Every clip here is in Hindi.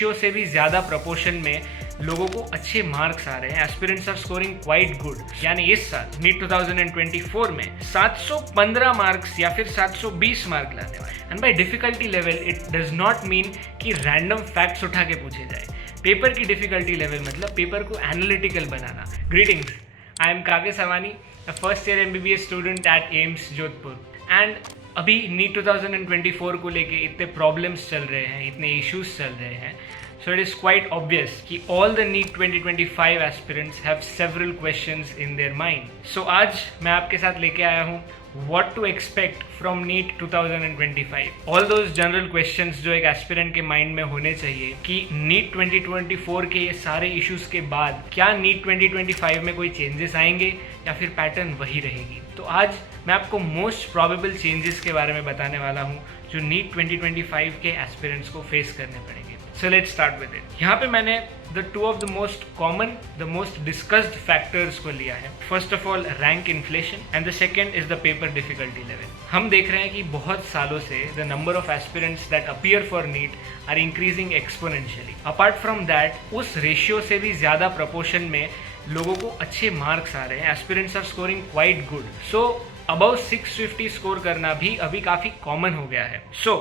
रेशियो से भी ज़्यादा प्रोपोर्शन में लोगों को अच्छे मार्क्स आ रहे हैं। Aspirants are scoring quite good. यानी इस साल नीट 2024 में 715 मार्क्स या फिर 720 मार्क लाने वाले। And by difficulty level it does not mean कि रैंडम फैक्ट्स उठा के पूछे जाए। पेपर की डिफिकल्टी लेवल मतलब पेपर को एनालिटिकल बनाना। Greetings, I am Kavya Savani, a first year MBBS student at AIIMS Jodhpur. And अभी नीट 2024 को लेके इतने प्रॉब्लम्स चल रहे हैं, इतने इश्यूज चल रहे हैं, so it is quite obvious कि all the NEET 2025 aspirants have several questions in their mind. So आज मैं आपके साथ लेके आया हूँ what to expect from NEET 2025. All those general questions जो एक एस्पिरेंट के माइंड में होने चाहिए कि NEET 2024 के ये सारे इश्यूज के बाद क्या NEET 2025 में कोई चेंजेस आएंगे या फिर पैटर्न वही रहेगी। तो आज मैं आपको मोस्ट प्रोबेबल चेंजेस के बारे में बताने वाला हूँ जो NEET 2025 के एस्पिरेंट्स को फेस करने पड़ेंगे। So let's start with it. यहाँ पे मैंने the two of the most common, the most discussed factors को लिया है। First of all, rank inflation and the second is the paper difficulty level. हम देख रहे हैं कि बहुत सालों से the number of aspirants that appear for NEET are increasing exponentially. Apart from that, उस ratio से भी ज़्यादा proportion में लोगों को अच्छे मार्क्स आ रहे हैं। Aspirants are scoring quite good. So about 650 score करना भी अभी काफ़ी कॉमन हो गया है। So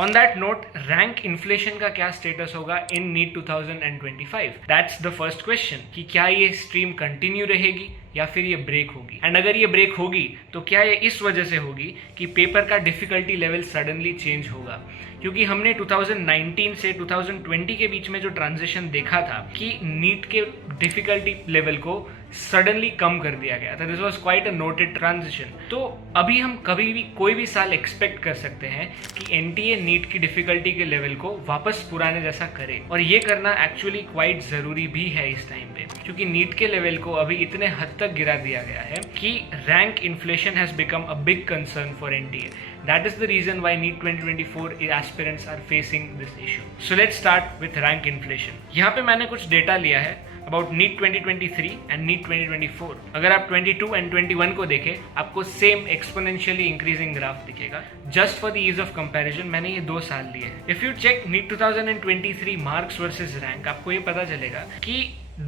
on that note, rank inflation का क्या स्टेटस होगा in NEET 2025? That's the first question कि क्या ये स्ट्रीम कंटिन्यू रहेगी या फिर ये ब्रेक होगी। एंड अगर ये ब्रेक होगी तो क्या ये इस वजह से होगी कि पेपर का डिफिकल्टी लेवल सडनली चेंज होगा। क्योंकि हमने 2019 से 2020 के बीच में जो ट्रांजिशन देखा था कि नीट के डिफिकल्टी लेवल को सडनली कम कर दिया गया था। This was quite a noted transition. तो अभी हम कभी भी कोई भी साल एक्सपेक्ट कर सकते हैं कि एनटीए नीट की डिफिकल्टी के लेवल को वापस पुराने जैसा करे, और ये करना एक्चुअली क्वाइट ज़रूरी भी है इस टाइम पे, क्योंकि नीट के लेवल को अभी इतने हद तक गिरा दिया गया है कि rank inflation has become a big concern for NTA. That is the reason why NEET 2024 aspirants are facing this issue. So let's start with rank inflation. यहाँ पे मैंने कुछ डेटा लिया है about NEET 2023 and NEET 2024. अगर आप 22 and 21 को देखें, आपको सेम एक्सपोनेंशियली इंक्रीजिंग ग्राफ दिखेगा। Just for the ease of comparison मैंने ये 2 साल लिए हैं। If you check NEET 2023 marks versus rank, आपको ये पता चलेगा कि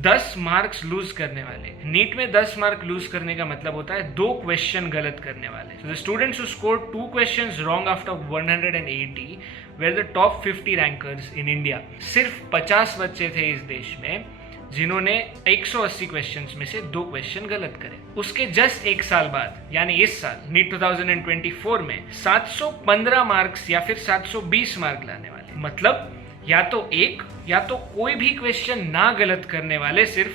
10 मार्क्स लूज करने वाले, नीट में 10 मार्क लूज करने का मतलब होता है 2 क्वेश्चन गलत करने वाले। So the students who scored 2 questions wrong after 180 were the top 50 rankers in India. सिर्फ 50 बच्चे थे इस देश में जिन्होंने 180 क्वेश्चंस में से 2 क्वेश्चन गलत करे। उसके जस्ट 1 साल बाद यानी इस साल नीट 2024 में 715 मार्क्स या फिर 720 मार्क लाने वाले, मतलब या तो एक या तो कोई भी क्वेश्चन ना गलत करने वाले सिर्फ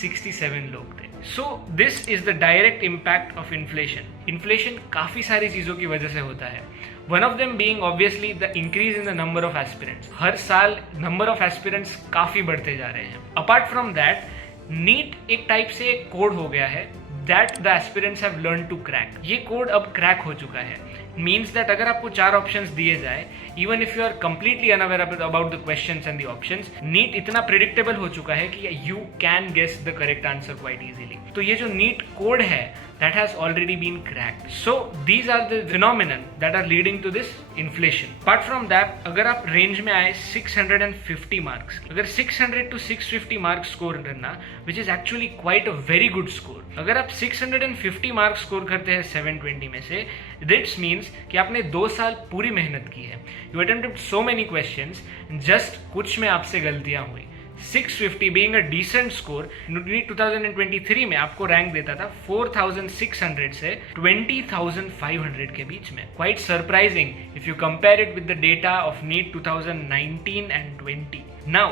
67 लोग थे। So this is the direct impact of inflation. Inflation काफ़ी सारी चीज़ों की वजह से होता है। One of them being obviously the increase in the number of aspirants. हर साल नंबर ऑफ एस्पिरेंट्स काफ़ी बढ़ते जा रहे हैं। अपार्ट फ्रॉम दैट, नीट एक टाइप से एक कोड हो गया है that the aspirants have learn to crack. ये कोड अब क्रैक हो चुका है। मीन्स दैट अगर आपको 4 ऑप्शंस दिए जाए, even if you are completely unaware about the questions and the options, NEET इतना प्रिडिक्टेबल हो चुका है कि you can guess the correct answer quite easily. तो ये जो नीट कोड है that has already been cracked. So these are the phenomenon that are leading to this inflation. Apart from that, अगर आप रेंज में आए 650 मार्क्स, अगर 600 to 650 मार्क्स स्कोर करना, which is actually quite a very good score. अगर आप 650 मार्क्स स्कोर करते हैं 720 में से, this means कि आपने 2 साल पूरी मेहनत की है। You attempted so many questions, just कुछ में आपसे गलतियां हुई। 650 being a decent score, NEET 2023 में आपको रैंक देता था 4600 से 20500 के बीच में। Quite surprising if you compare it with the data of NEET 2019 and 20. Now,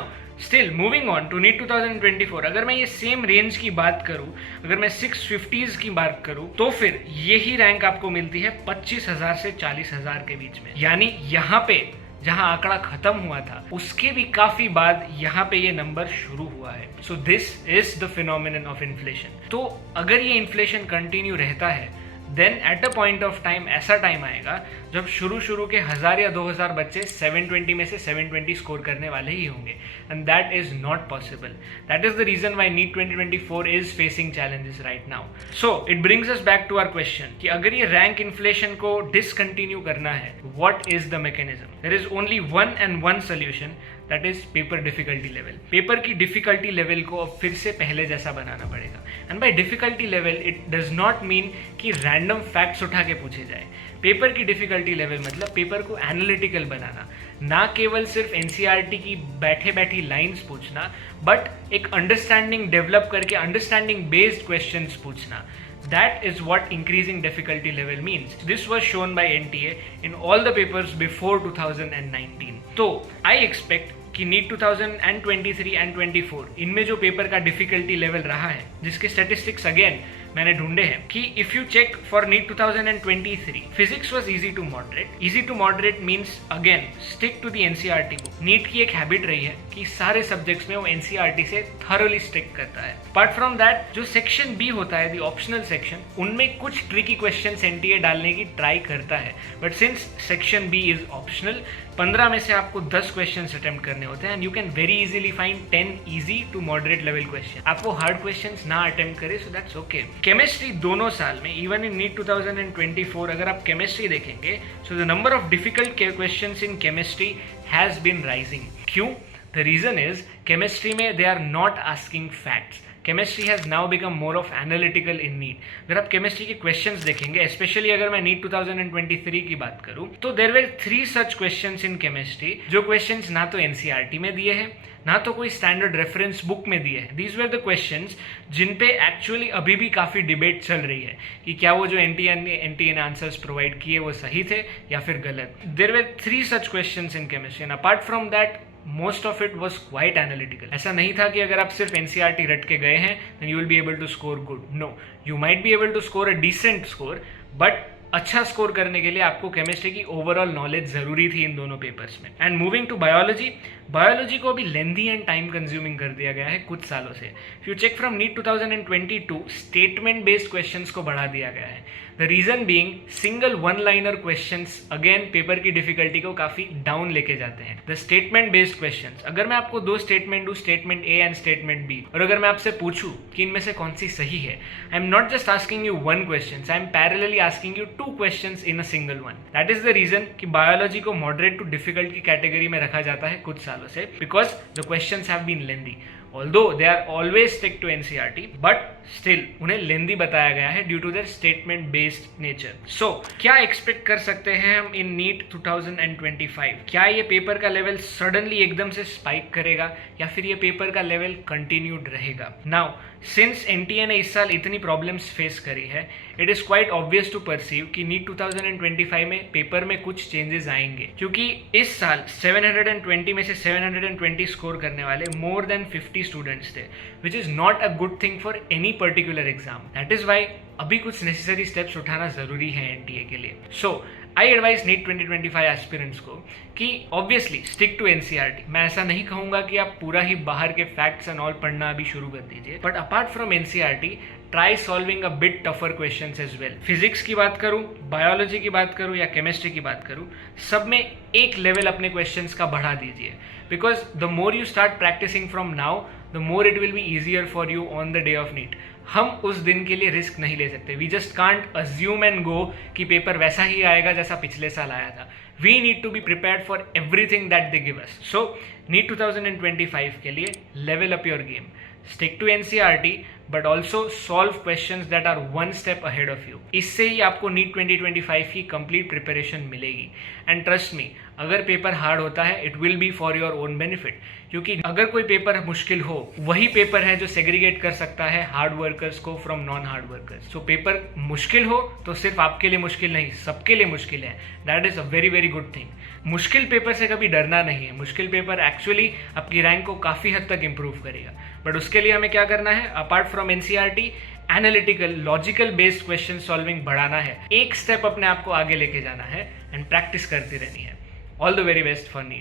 still moving on to NEET 2024, अगर मैं ये सेम रेंज की बात करूं, अगर मैं 650s की बात करूं, तो फिर यही रैंक आपको मिलती है 25,000 से 40,000 के बीच में। यानी यहाँ पे जहां आंकड़ा खत्म हुआ था उसके भी काफी बाद यहाँ पे ये नंबर शुरू हुआ है। So this is the phenomenon of inflation. तो अगर ये इन्फ्लेशन कंटिन्यू रहता है, then at a point of time ऐसा टाइम आएगा जब शुरू के 1000 या 2000 बच्चे 720 में से 720 स्कोर करने वाले ही होंगे, and that is not possible. That is the reason why NEET 2024 is facing challenges right now. So it brings us back to our question कि अगर ये रैंक इन्फ्लेशन को डिसकंटिन्यू करना है, what is the mechanism? There is only one and one solution, that is paper difficulty level. Paper की डिफिकल्टी लेवल को अब फिर से पहले जैसा बनाना पड़ेगा। And by difficulty level it does not mean कि रैंडम फैक्ट्स उठा के पूछे जाए। पेपर की डिफिकल्टी लेवल मतलब पेपर को एनालिटिकल बनाना, ना केवल सिर्फ एनसीईआरटी की बैठे बैठी लाइंस पूछना, बट एक अंडरस्टैंडिंग डेवलप करके अंडरस्टैंडिंग बेस्ड क्वेश्चंस पूछना। That is what increasing difficulty level means. This was shown by NTA in all the papers before 2019. तो I expect कि नीट 2023 एंड 24 इनमें जो पेपर का डिफिकल्टी लेवल रहा है, जिसके स्टैटिस्टिक्स अगेन मैंने ढूंढे हैं, कि if you check for NEET 2023 physics was easy to moderate. Easy to moderate means again stick to the NCERT book. NEET की एक हैबिट रही है कि सारे सब्जेक्ट्स में वो एनसीईआरटी से थरोली स्टिक करता है। अपार्ट फ्रॉम दैट जो सेक्शन बी होता है, द ऑप्शनल सेक्शन, उनमें कुछ ट्रिकी क्वेश्चंस एनटीए डालने की ट्राई करता है, but since section B is optional, 15 में से आपको 10 क्वेश्चंस अटेम्प्ट करने होते हैं and you can very easily find 10 easy to moderate level question. आप वो हार्ड क्वेश्चंस ना अटेम्प्ट करें, सो दैट्स ओके। केमिस्ट्री दोनों साल में, इवन इन नीट 2024 अगर आप केमिस्ट्री देखेंगे, so the number of difficult questions in chemistry has been rising. क्यों? द रीजन इज केमिस्ट्री में they are not asking facts. Chemistry has now become more of analytical in NEET. अगर आप केमिस्ट्री के क्वेश्चंस देखेंगे, स्पेशली अगर मैं नीट 2023 की बात करूं, तो there were 3 such questions in chemistry, जो क्वेश्चंस ना तो एनसीईआरटी में दिए हैं, ना तो कोई स्टैंडर्ड रेफरेंस बुक में दिए हैं। दीज वर द क्वेश्चंस जिन पे एक्चुअली अभी भी काफ़ी डिबेट चल रही है कि क्या वो जो एनटीए ने आंसर्स प्रोवाइड किए वो सही थे या फिर गलत। There were 3 such questions in chemistry and apart from that most of it was quite analytical. ऐसा नहीं था कि अगर आप सिर्फ एनसीईआरटी रट के गए हैं then you will be able to score good. No, you might be able to score a decent score, but अच्छा स्कोर करने के लिए आपको केमिस्ट्री की ओवरऑल नॉलेज जरूरी थी इन दोनों पेपर्स में। And moving to biology, biology को अभी लेंथी एंड टाइम कंज्यूमिंग कर दिया गया है कुछ सालों से। If you check from NEET 2022 statement based questions को बढ़ा दिया गया है। The reason being single one liner questions again paper की डिफिकल्टी को काफी डाउन लेके जाते हैं। द स्टेटमेंट बेस्ड क्वेश्चंस, अगर मैं आपको 2 स्टेटमेंट दूं, statement A and statement B, और अगर मैं आपसे पूछूं कि इनमें से कौन सी सही है, I am not just asking you 1 question, I am parallelly asking you 2 questions in a single one. That is the reason कि बायोलॉजी को मॉडरेट टू डिफिकल्ट की कैटेगरी में रखा जाता है कुछ सालों से, because the questions have been lengthy. Although they are always stick to NCERT, but still उन्हें लेंदी बताया गया है due to their statement based nature. So क्या एक्सपेक्ट कर सकते हैं हम इन नीट 2025? क्या ये पेपर का लेवल सडनली एकदम से स्पाइक करेगा या फिर ये पेपर का लेवल कंटिन्यूड रहेगा? नाउ सिंस एनटीए ने इस साल इतनी प्रॉब्लम्स फेस करी है, it is quite obvious to perceive कि नीट 2025 में पेपर में कुछ चेंजेस आएंगे, क्योंकि इस साल 720 में से 720 स्कोर करने वाले मोर देन 50 स्टूडेंट्स थे, which is not a good thing for any particular exam. That is why अभी कुछ नेसेसरी स्टेप्स उठाना जरूरी है एनटीए के लिए। सो आई एडवाइज नीट 2025 एस्पिरेंट्स को कि ऑब्वियसली स्टिक टू एनसीईआरटी। मैं ऐसा नहीं कहूंगा कि आप पूरा ही बाहर के फैक्ट्स एंड ऑल पढ़ना अभी शुरू कर दीजिए, but apart from NCERT try solving a bit tougher questions as well. Physics की बात करूं, बायोलॉजी की बात करूं या केमिस्ट्री की बात करूं, सब में एक लेवल अपने क्वेश्चंस का बढ़ा दीजिए, because the more you start practising from now the more it will be easier for you on the day of NEET. हम उस दिन के लिए रिस्क नहीं ले सकते। We just can't assume and go कि पेपर वैसा ही आएगा जैसा पिछले साल आया था। We need to be prepared for everything that they give us. So NEET 2025 के लिए level up your game, stick to NCERT, but also solve questions that are one step ahead of you. इससे ही आपको नीट 2025 की कंप्लीट प्रिपरेशन मिलेगी। एंड ट्रस्ट मी, अगर पेपर हार्ड होता है it will be for your own benefit, क्योंकि अगर कोई पेपर मुश्किल हो, वही पेपर है जो सेग्रीगेट कर सकता है हार्ड वर्कर्स को from non hard workers. So paper मुश्किल हो तो सिर्फ आपके लिए मुश्किल नहीं, सबके लिए मुश्किल है। That is a very very good thing. मुश्किल पेपर से कभी डरना नहीं है। मुश्किल पेपर एक्चुअली आपकी रैंक को काफ़ी हद तक इंप्रूव करेगा। बट उसके लिए हमें क्या करना है? Apart from NCERT, analytical logical based question solving बढ़ाना है, एक स्टेप अपने आप को आगे लेके जाना है एंड प्रैक्टिस करती रहनी है। All the very best for NEET.